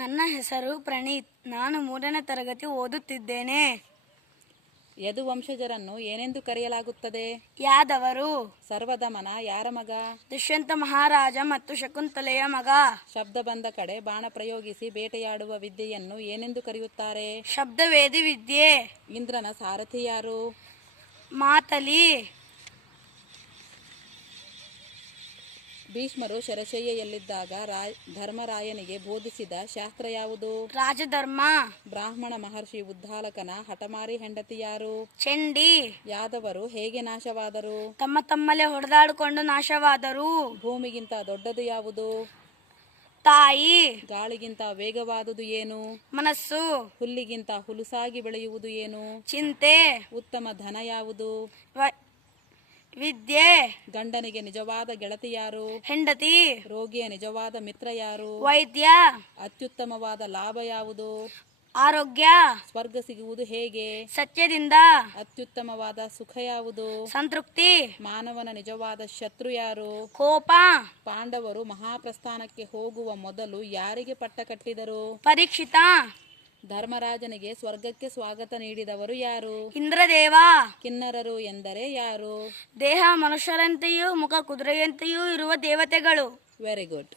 ನನ್ನ ಹೆಸರು ಪ್ರಣೀತ್. ನಾನು 3ನೇ ತರಗತಿ ಓದುತ್ತಿದ್ದೇನೆ. ಯದುವಂಶಜರನ್ನು ಏನೆಂದು ಕರೆಯಲಾಗುತ್ತದೆ? ಯಾದವರು. ಸರ್ವದಮನ ಯಾರ ಮಗ? ದುಷ್ಯಂತ ಮಹಾರಾಜ ಮತ್ತು ಶಕುಂತಲೆಯ ಮಗ. ಶಬ್ದ ಬಂದ ಕಡೆ ಬಾಣ ಪ್ರಯೋಗಿಸಿ ಬೇಟೆಯಾಡುವ ವಿದ್ಯೆಯನ್ನು ಏನೆಂದು ಕರೆಯುತ್ತಾರೆ? ಶಬ್ದವೇದಿ ವಿದ್ಯೆ. ಇಂದ್ರನ ಸಾರಥಿ ಯಾರು? ಮಾತಲಿ. ಭೀಷ್ಮರು ಶರಶಯ್ಯೆಯಲ್ಲಿದ್ದಾಗ ಧರ್ಮರಾಯನಿಗೆ ಬೋಧಿಸಿದ ಶಾಸ್ತ್ರ ಯಾವುದು? ರಾಜಧರ್ಮ. ಬ್ರಾಹ್ಮಣ ಮಹರ್ಷಿ ಉದ್ದಾಲಕನ ಹಠಮಾರಿ ಹೆಂಡತಿ ಯಾರು? ಚಂಡಿ. ಯಾದವರು ಹೇಗೆ ನಾಶವಾದರು? ತಮ್ಮ ತಮ್ಮಲ್ಲೇ ಹೊಡೆದಾಡಿಕೊಂಡು ನಾಶವಾದರು. ಭೂಮಿಗಿಂತ ದೊಡ್ಡದು ಯಾವುದು? ತಾಯಿ. ಗಾಳಿಗಿಂತ ವೇಗವಾದುದು ಏನು? ಮನಸ್ಸು. ಹುಲ್ಲಿಗಿಂತ ಹುಲುಸಾಗಿ ಬೆಳೆಯುವುದು ಏನು? ಚಿಂತೆ. ಉತ್ತಮ ಧನ ಯಾವುದು? ವಿದ್ಯೆ. ಗಂಡನಿಗೆ ನಿಜವಾದ ಗೆಳತಿ ಯಾರು? ಹೆಂಡತಿ. ರೋಗಿಯ ನಿಜವಾದ ಮಿತ್ರ ಯಾರು? ವೈದ್ಯ. ಅತ್ಯುತ್ತಮವಾದ ಲಾಭ ಯಾವುದು? ಆರೋಗ್ಯ. ಸ್ವರ್ಗ ಸಿಗುವುದು ಹೇಗೆ? ಸತ್ಯದಿಂದ. ಅತ್ಯುತ್ತಮವಾದ ಸುಖ ಯಾವುದು? ಸಂತೃಪ್ತಿ. ಮಾನವನ ನಿಜವಾದ ಶತ್ರು ಯಾರು? ಕೋಪ. ಪಾಂಡವರು ಮಹಾಪ್ರಸ್ಥಾನಕ್ಕೆ ಹೋಗುವ ಮೊದಲು ಯಾರಿಗೆ ಪಟ್ಟ ಕಟ್ಟಿದರು? ಪರೀಕ್ಷಿತ. ಧರ್ಮರಾಜನಿಗೆ ಸ್ವರ್ಗಕ್ಕೆ ಸ್ವಾಗತ ನೀಡಿದವರು ಯಾರು? ಇಂದ್ರದೇವ. ಕಿನ್ನರರು ಎಂದರೆ ಯಾರು? ದೇಹ ಮನುಷ್ಯರಂತೆಯೂ ಮುಖ ಕುದುರೆಯಂತೆಯೂ ಇರುವ ದೇವತೆಗಳು. Very good.